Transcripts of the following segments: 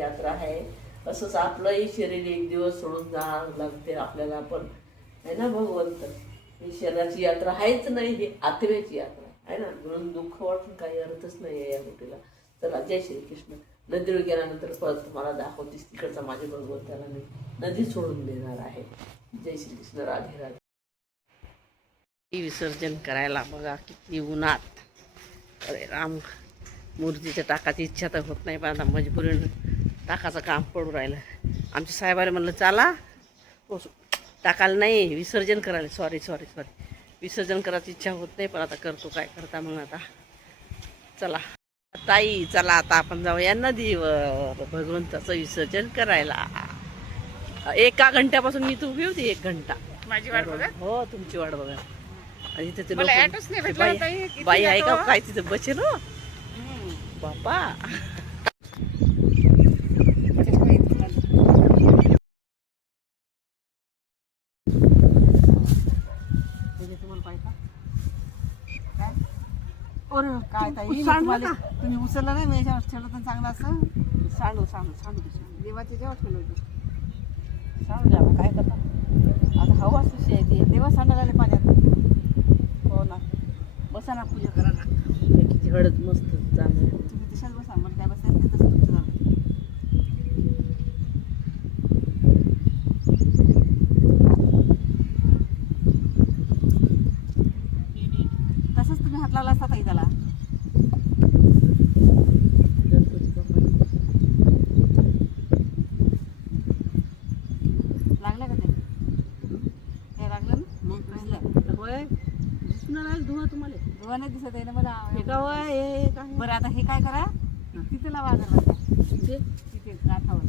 यात्रा आहे. असंच आपलंही शरीर एक दिवस सोडून जावं लागते आपल्याला पण, आहे ना भगवंत. ही शरीराची यात्रा आहेच नाही, ही आत्म्याची यात्रा आहे ना. म्हणून दुःख वाटून काही अर्थच नाही आहे या गोष्टीला. चला, जय श्रीकृष्ण. नदीवर गेल्यानंतर परत तुम्हाला दाखवतीस तिकडचा माझ्या भगवंताला मी नदी सोडून देणार आहे. जय श्रीकृष्ण. राधे राधे. विसर्जन करायला बघा किती उन्हात. अरे राम, मूर्तीच्या टाकाची इच्छा तर होत नाही, पण आता मजबुरीनं टाकाचं काम पडू राहिलं. आमच्या साहेबाला म्हणलं चला, टाकायला नाही विसर्जन करायला. सॉरी विसर्जन करायची इच्छा होत नाही, पण आता करतो काय करता. मग आता चला ताई, चला आता आपण जाऊया नदीवर भगवंताचं विसर्जन करायला. 1 घंट्यापासून मी तू उभी होती, 1 घंटा माझी वाट बघा. हो, तुमची वाट बघा. आणि तिथे मला ॲटोच नाही भेटला ताई. किती बाई आहे का ॲटो? काय तिथे बसेल हो बापा. काय ताई, तुम्ही उचललं नाही, मी याच्यावर ठेवलं तर चांगलं असं. सांडू देवाच्या जेव्हा ठेवलं होतं. सांडू द्या, काय करता आता. हवा सुशी आहे ती, देवा सांडायला आले पाण्यात. हो ना. बसा ना, पूजा करा ना. किती हळद मस्त चालू. तुम्ही तशाच बसा, मला काय बसायचं नाही, तसं तुमचं झालं. तसंच तुम्ही हात लावला असता ताई त्याला. लागलं का ते? हे लागलं ना? दिसलं. होय, दिसून राहील धुवा तुम्हाला. धुवा नाही दिसत आहे ना मला. हे का होय, हे काय बरं, आता हे काय करा, तिथे लावा अगरबत्त्या. तिथे तिथे काठावर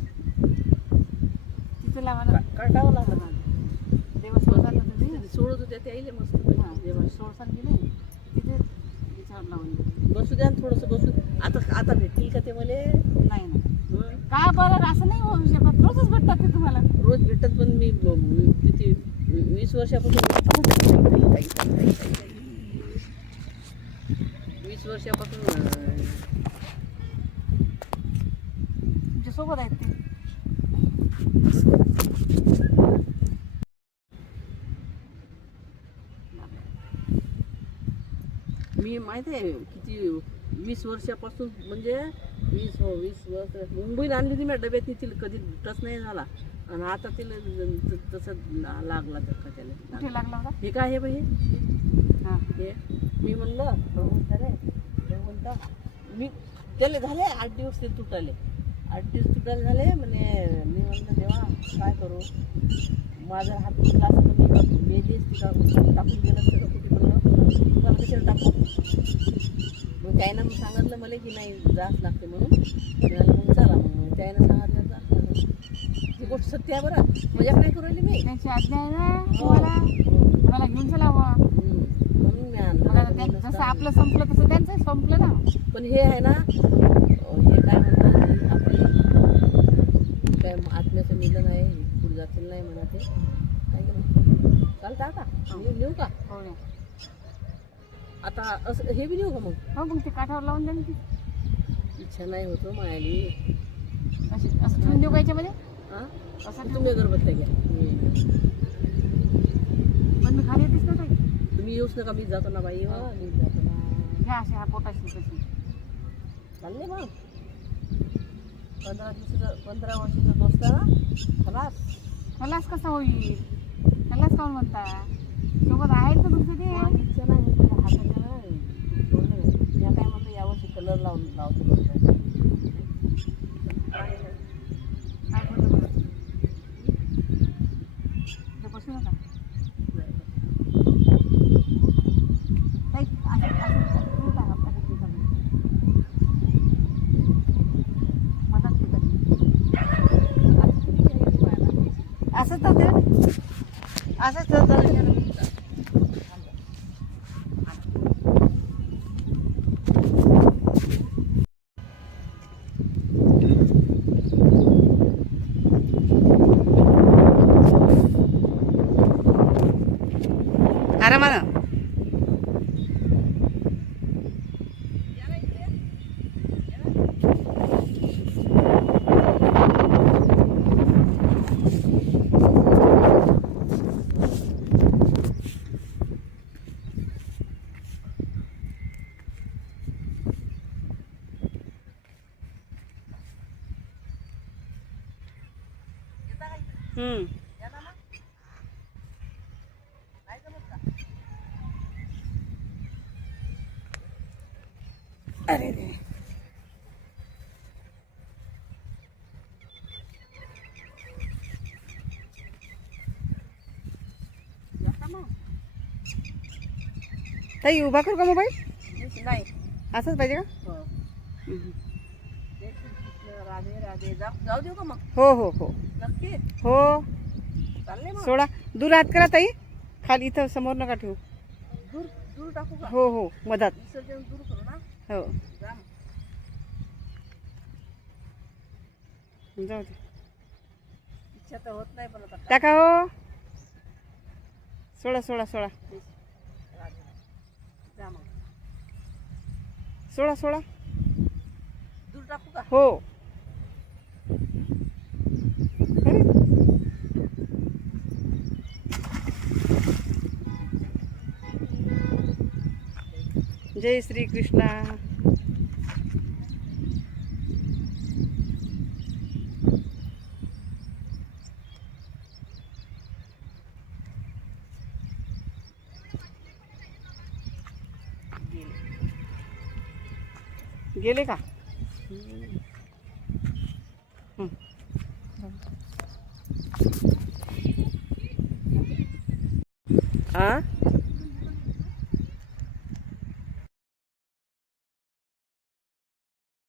तिथे लावा ना. काढावं लागलं. देवा सोडतात ना तुम्ही. सोडत होत्या त्या येईल मस्त. हां, देवा सोडतात की नाही, तिथे तिच्यावर लावून द्या. बसू द्या ना थोडंसं, बसू. आता भेटतील का ते मला? नाही ना, का बरं असं नाही होऊ शकत. रोजच भेटतात ते तुम्हाला. रोज भेटत, पण मी किती 20 वर्षापासून 20 वर्षापासून तुमच्या सोबत आहेत ते. मी माहिती आहे किती 20 वर्षापासून, म्हणजे 20 वर्ष मुंबईला आणली होती मी डब्यात. तिला कधी टच नाही झाला, आणि आता तिला तसं लागला धक्का त्याला. कुठे लागला होता? हे काय आहे बाई? हां, हे मी म्हणलं भगवंता, मी त्याला झाले 8 दिवस ते तुटाले. 8 दिवस तुटायला झाले म्हणे. मी म्हणलं देवा काय करू, माझा हात तुटला असं तर मी मेलीच तिला टाकून गेलं असतं का कुठे. म्हणलं तुम्हाला कशाला टाकू. मग त्यानं मग सांगितलं मला की नाही जास्त लागते म्हणून. म्हणाला मग चला. मग त्यानं सांगितलं जास्त लागलं. ही गोष्ट सत्य आहे बरं, मजाक नाही करू राहिली मी. त्यांची आज्ञा आहे ना तुम्हाला. मला घेऊन चला मग. म्हणून मी मग आता आणलं. जसं आपलं संपलं तसं त्यांचंही संपलं ना. पण हे आहे ना, हे काय म्हणतात काय आत्म्याचं मिलन आहे, पुढे जातील नाही म्हणा ते. काय की चालतं आता नेऊ का? हो ना. आता असं हे बी नेऊ का मग? हो, मग ते काठावर लावून द्या ना. ती इच्छा नाही होतो मायाली. असं ठेवून देऊ का याच्यामध्ये? हां, असं तुम्ही अगरबत्त्या घ्या. पण मी खाली येतेच ना ताई. तुम्ही येऊच नका, मी जातो ना बाई. हो, मी जातो ना. घ्या अशी, हा पोटाशी तशी. चालले मग 15 वर्षाचा दोस्त ना. खलास कसा होईल? खलास काऊन म्हणता? सोबत आहेत ना तुमचं ते. इच्छा नाही होतं हाताच्या सोडले. या काय म्हणतो यावर्षी कलर लावतो. काय बोललं बरं? ते बसू नका ताई. असं दूर आहे आपल्या घरी. मधात सुद्धा असंच तर ते, असंच तर आरामानं. हम्म. अरे रे. ताई उभा करू का मोबाईल? नाही असंच पाहिजे का? हो. हम्म. राधे राधे जाऊ देऊ का मग? हो हो हो नक्की हो. चालले मग. सोडा. दूर हात करा ताई. खाली इथं समोर नका ठेवू. दूर दूर टाकू का? हो हो मधात. विसर्जन दूर करू ना. हो जा मग. जाऊ दे. इच्छा तर होत नाही पण आता काय. टाका हो. सोडा सोडा सोडा राधे. जा मग. सोडा सोडा. दूर टाकू का? हो. अरे. जय श्री कृष्णा. गेले का? हं. आ